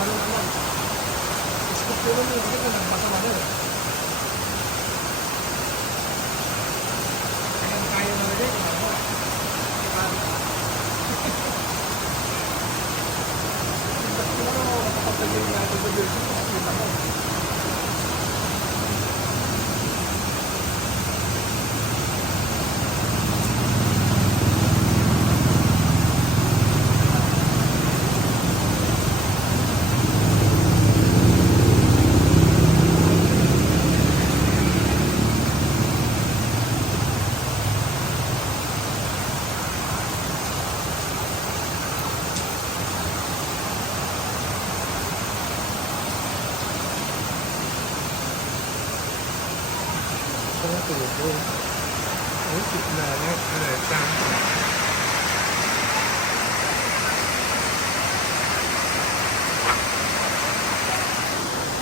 naman naman. Gusto ko naman yung kita nagbasa na rin. Kaya na rin. Kapag yung natin sa building, kita mo. Ito na tulog ko. Ay, kitna na. Ano,